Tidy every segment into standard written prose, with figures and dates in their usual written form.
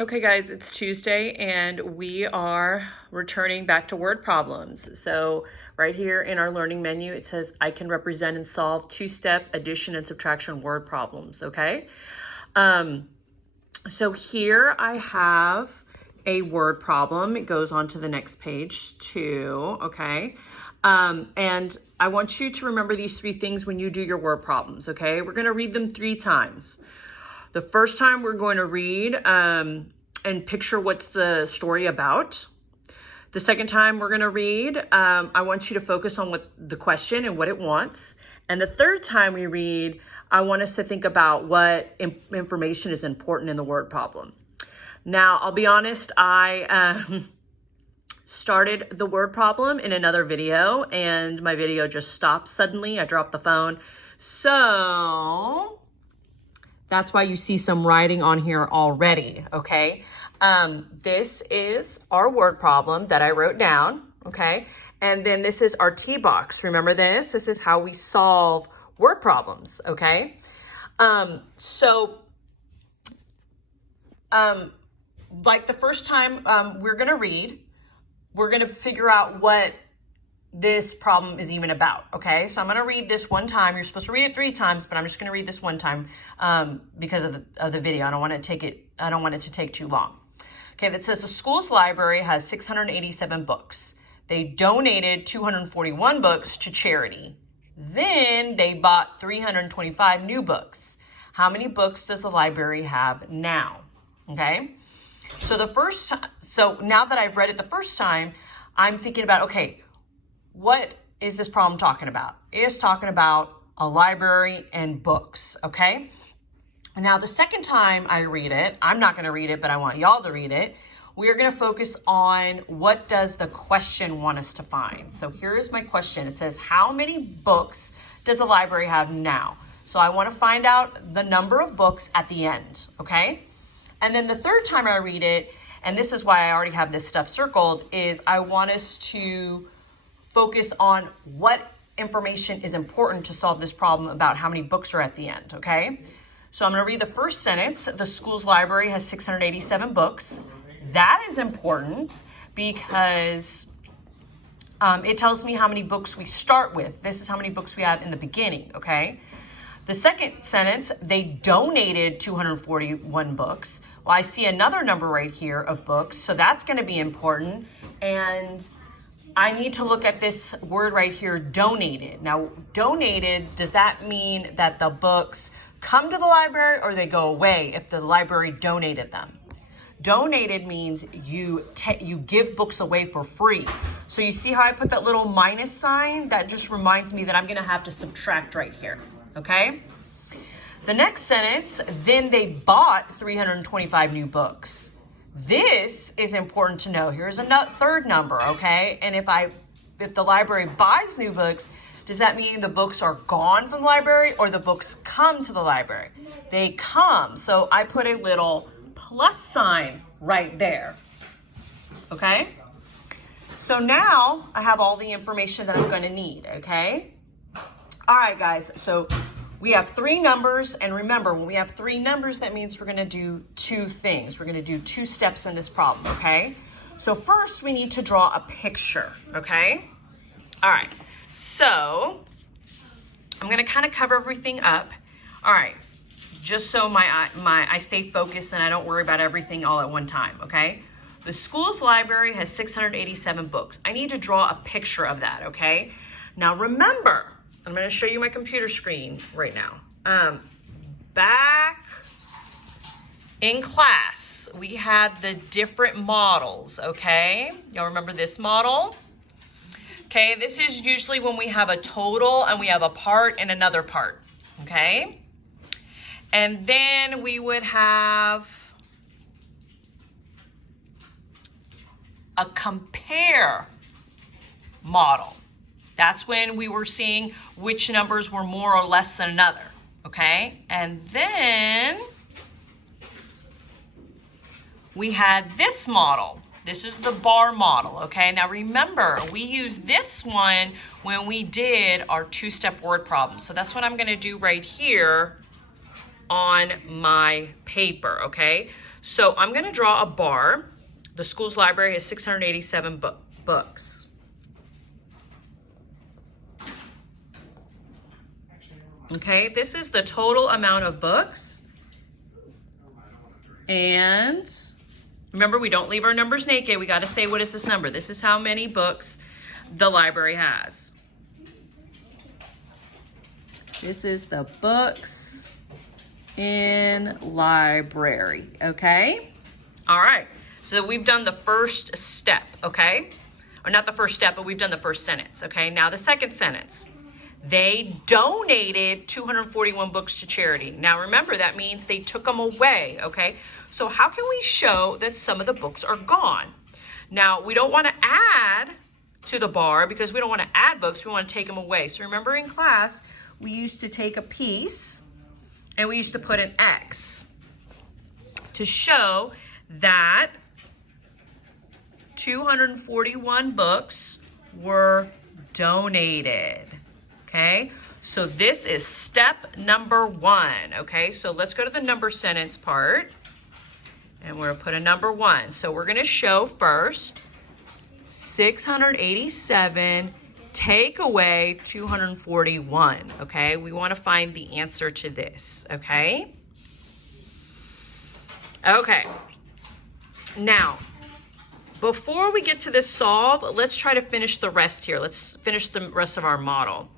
Okay guys, it's Tuesday and we are returning back to word problems. So right here in our learning menu, it says I can represent and solve two-step addition and subtraction word problems, okay? So here I have a word problem. It goes on to the next page too, okay? And I want you to remember these three things when you do your word problems, okay? We're gonna read them 3 times. The first time we're going to read and picture what's the story about. The second time we're going to read, I want you to focus on what the question and what it wants. And the third time we read, I want us to think about what information is important in the word problem. Now, I'll be honest, I started the word problem in another video and my video just stopped suddenly. I dropped the phone. So that's why you see some writing on here already, okay? This is our word problem that I wrote down, okay? And then this is our T box. Remember this? This is how we solve word problems, okay? Like the first time we're gonna read, we're gonna figure out what this problem is even about, okay? So I'm gonna read this one time. You're supposed to read it 3 times, but I'm just gonna read this one time because of the video. I don't want it to take too long. Okay, that says the school's library has 687 books. They donated 241 books to charity. Then they bought 325 new books. How many books does the library have now? Okay, so now that I've read it the first time, I'm thinking about, okay, what is this problem talking about? It is talking about a library and books, okay? Now, the second time I read it, I'm not gonna read it, but I want y'all to read it. We are gonna focus on what does the question want us to find. So here's my question. It says, how many books does the library have now? So I wanna find out the number of books at the end, okay? And then the third time I read it, and this is why I already have this stuff circled, is I want us to focus on what information is important to solve this problem about how many books are at the end, okay? So I'm gonna read the first sentence. The school's library has 687 books. That is important because it tells me how many books we start with. This is how many books we have in the beginning, okay? The second sentence, they donated 241 books. Well, I see another number right here of books, so that's gonna be important. And I need to look at this word right here, donated. Now, donated, does that mean that the books come to the library or they go away if the library donated them? Donated means you give books away for free. So you see how I put that little minus sign? That just reminds me that I'm gonna have to subtract right here, okay? The next sentence, then they bought 325 new books. This is important to know. Here's a third number, okay? And if the library buys new books, does that mean the books are gone from the library or the books come to the library? They come. So I put a little plus sign right there, okay? So now I have all the information that I'm gonna need, okay? All right, guys, so we have 3 numbers, and remember, when we have 3 numbers, that means we're gonna do 2 things. We're gonna do 2 steps in this problem, okay? So first, we need to draw a picture, okay? All right, so I'm gonna kind of cover everything up. All right, just so I stay focused and I don't worry about everything all at one time, okay? The school's library has 687 books. I need to draw a picture of that, okay? Now remember, I'm gonna show you my computer screen right now. Back in class, we had the different models, okay? Y'all remember this model? Okay, this is usually when we have a total and we have a part and another part, okay? And then we would have a compare model. That's when we were seeing which numbers were more or less than another, okay? And then we had this model. This is the bar model, okay? Now remember, we used this one when we did our 2-step word problem. So that's what I'm gonna do right here on my paper, okay? So I'm gonna draw a bar. The school's library has 687 books. Okay, this is the total amount of books. And remember, we don't leave our numbers naked. We got to say, what is this number? This is how many books the library has. This is the books in library, okay? All right, so we've done the first step, okay? Or not the first step, but we've done the first sentence, okay? Now the second sentence. They donated 241 books to charity. Now remember, that means they took them away, okay? So how can we show that some of the books are gone? Now, we don't want to add to the bar because we don't want to add books, we want to take them away. So remember in class, we used to take a piece and we used to put an X to show that 241 books were donated. Okay, so this is step number 1, okay? So let's go to the number sentence part, and we're gonna put a number 1. So we're gonna show first 687 take away 241, okay? We wanna find the answer to this, okay? Okay, now, before we get to this solve, let's try to finish the rest here. Let's finish the rest of our model.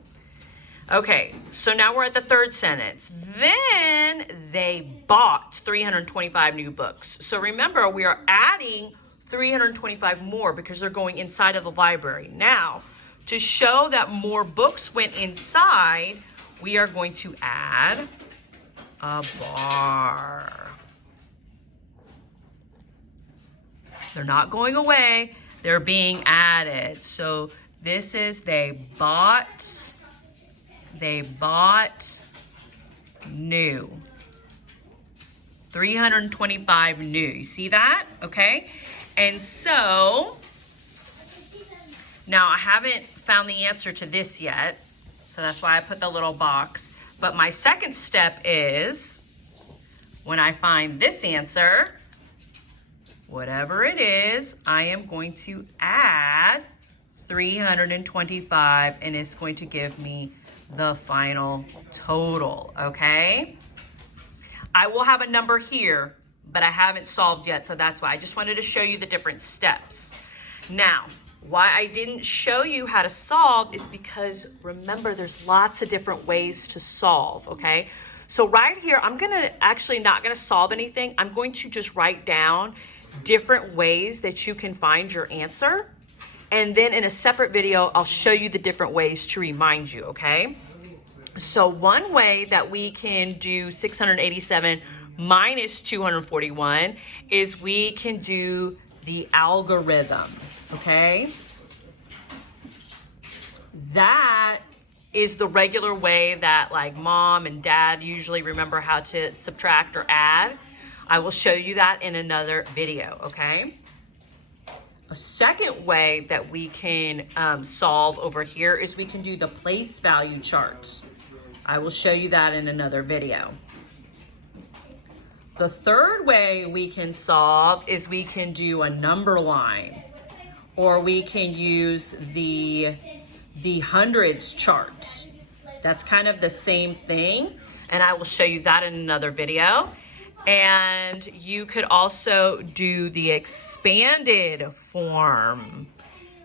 Okay, so now we're at the third sentence. Then they bought 325 new books. So remember, we are adding 325 more because they're going inside of the library. Now, to show that more books went inside, we are going to add a bar. They're not going away, they're being added. So this is they bought new. 325 new. You see that? Okay. And so now I haven't found the answer to this yet. So that's why I put the little box. But my second step is when I find this answer, whatever it is, I am going to add 325 and it's going to give me the final total, okay? I will have a number here, but I haven't solved yet, so that's why. I just wanted to show you the different steps. Now, why I didn't show you how to solve is because, remember, there's lots of different ways to solve, okay? So right here, I'm not gonna solve anything. I'm going to just write down different ways that you can find your answer. And then in a separate video, I'll show you the different ways to remind you, okay? So one way that we can do 687 minus 241 is we can do the algorithm, okay? That is the regular way that like mom and dad usually remember how to subtract or add. I will show you that in another video, okay? A second way that we can solve over here is we can do the place value charts. I will show you that in another video. The third way we can solve is we can do a number line, or we can use the hundreds charts. That's kind of the same thing, and I will show you that in another video. And you could also do the expanded form.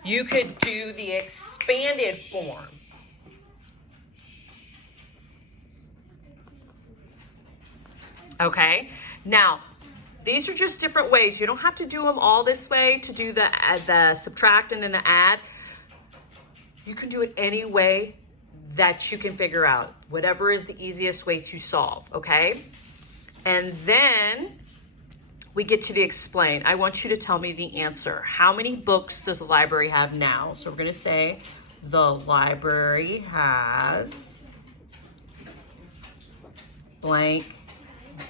You could do the expanded form. Okay, now these are just different ways. You don't have to do them all this way to do the subtract and then the add. You can do it any way that you can figure out, whatever is the easiest way to solve, okay? And then we get to the explain. I want you to tell me the answer. How many books does the library have now? So we're gonna say the library has blank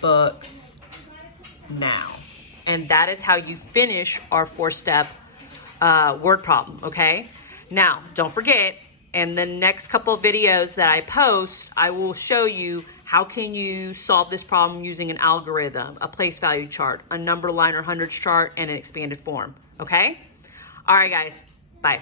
books now. And that is how you finish our 4-step word problem, okay? Now, don't forget, in the next couple of videos that I post, I will show you how How can you solve this problem using an algorithm, a place value chart, a number line or hundreds chart, and an expanded form? Okay? All right, guys. Bye.